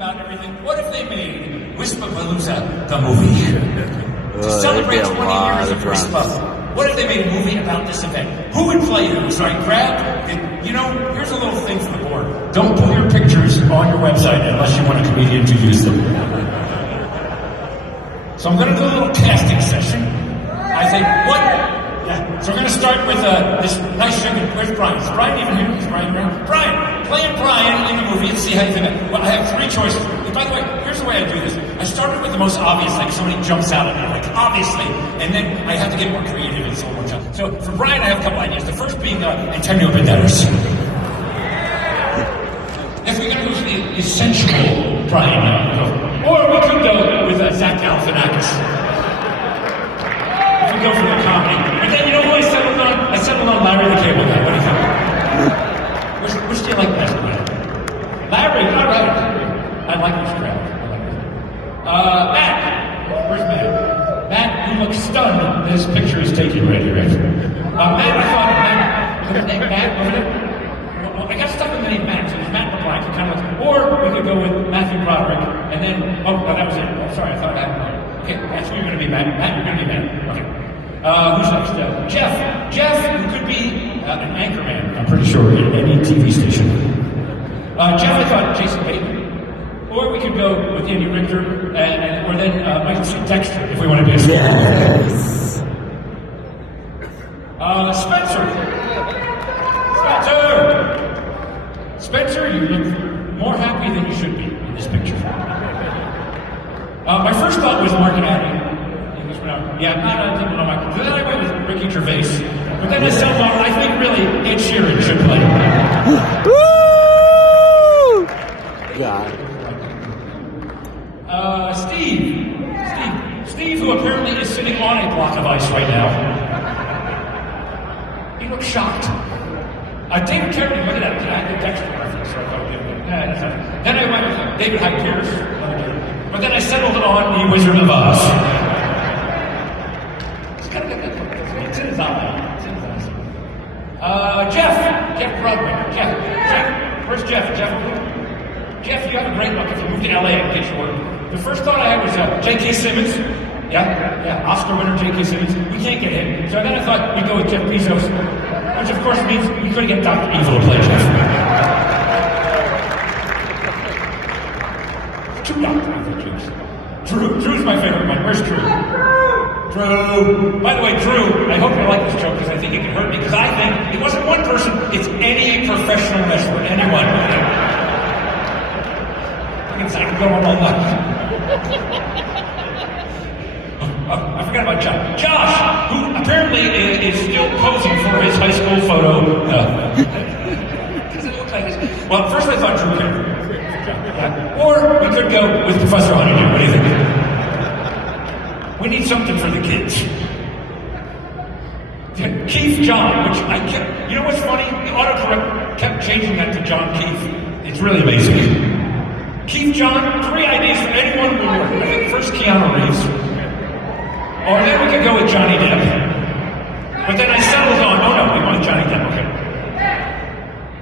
about everything. What if they made WISPApalooza the movie? To celebrate 20 years of WISPA, what if they made a movie about this event? Who would play who? So I grabbed, here's a little thing for the board. Don't put your pictures on your website unless you want a comedian to use them. So I'm going to do a little casting session. I think, what? Yeah. So we're going to start with this nice chicken. Where's Brian? Is Brian even here? Is Brian around? Brian! Playing Brian in the movie and see how you think. Well, I have 3 choices. And by the way, here's the way I do this. I started with the most obvious, like somebody jumps out at me, like obviously, and then I have to get more creative and so on. So for Brian, I have a couple ideas. The first being Antonio Banderas. If we're going to go to the essential Brian, or we could go with Zach Galifianakis. If we go for the comedy. And then you know who I settled on? I settled on Larry the Cable Guy. What do you think? Which do you like best, Brian? Larry, all right. I like this crowd. Matt. Where's Matt? Matt, you look stunned. This picture is taken right here. Matt, I thought Matt, wasn't it? Well, I got stuck with the name Matt, so there's Matt LeBlanc. It kind of looks, or we could go with Matthew Broderick, and then, that was it. Oh, sorry, I thought I had one. Okay, that's who you're going to be, Matt. Matt, you're going to be Matt. Okay. Who's next? Jeff. Jeff, who could be an anchorman, I'm pretty sure, in any TV station. Jeff, I thought Jason Bateman. Or we could go with Andy Richter, or then Michael C. Dexter, if we want to be a star. Yes. Spencer, you look more happy than you should be in this picture. My first thought was Mark and Addy. Yeah, not people know Mike. Then I went with Ricky Gervais. But then I settled on, I think really Ed Sheeran should play. Woo! God. Steve, who apparently is sitting on a block of ice right now. He looks shocked. David Carradine, look at that. I had the Dexter reference, so I thought, that's not. Then I went with David Hyde Pierce. But then I settled on the Wizard of Oz. It's in his eye. It's in his eyes. Jeff Broderick. Jeff. Where's Jeff? Jeff, you have a great look. If you move to LA, I can get you work. The first thought I had was J.K. Simmons. Yeah, Oscar winner J.K. Simmons. We can't get him. So then I thought we'd go with Jeff Bezos, which of course means we couldn't get Dr. Evil to play Jeff. 2 Dr. Evil jokes. Drew's my favorite one. Where's Drew? Drew. By the way, Drew, I hope you like this joke because I think it can hurt me because I think it wasn't one person, it's any professional wrestler, anyone. I can go on all night. I forgot about Josh. Josh, who apparently is still posing for his high school photo. Does it look like this? Well, first I thought Drew Carey. Or we could go with Professor Honeydew. What do you think? We need something for the kids. Keith John, which I kept, you know what's funny? The autocorrect kept changing that to John Keith. It's really amazing. Keith John, 3 ideas for anyone who would work. I think first Keanu Reeves. Or then we could go with Johnny Depp. But then I settled on, we want Johnny Depp, okay.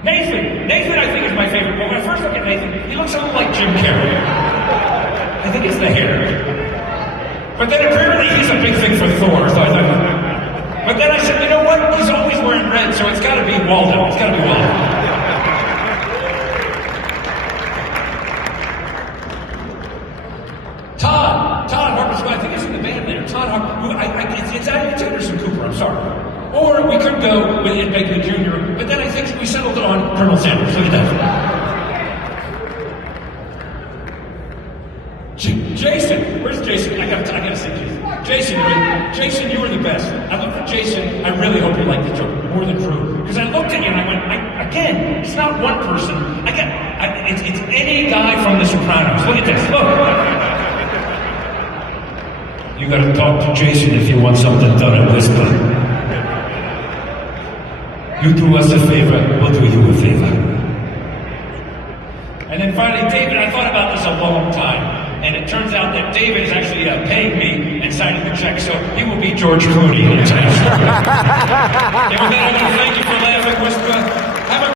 Nathan I think is my favorite. But when I first look at Nathan, he looks a little like Jim Carrey. I think it's the hair. But then apparently he's a big thing for Thor, so I thought, but then I said, you know what? He's always wearing red, so it's gotta be Waldo. It's gotta be Waldo. Todd Harper's, I think it's in the band there. Todd Harper, it's Anderson Cooper, I'm sorry. Or we could go with Ed Begley Jr., but then I think we settled on Colonel Sanders. Look at that. Jason, where's Jason? I gotta say Jason. Jason, you were the best. I looked at Jason, I really hope you like the joke more than Drew. Because I looked at you and I went, again, it's not one person. It's any guy from The Sopranos. Look at this, look. You gotta talk to Jason if you want something done at WISPA. You do us a favor, we'll do you a favor. And then finally, David, I thought about this a long time, and it turns out that David is actually paying me and signing the check, so he will be George Clooney. And with that, I want to thank you for laughing, WISPA.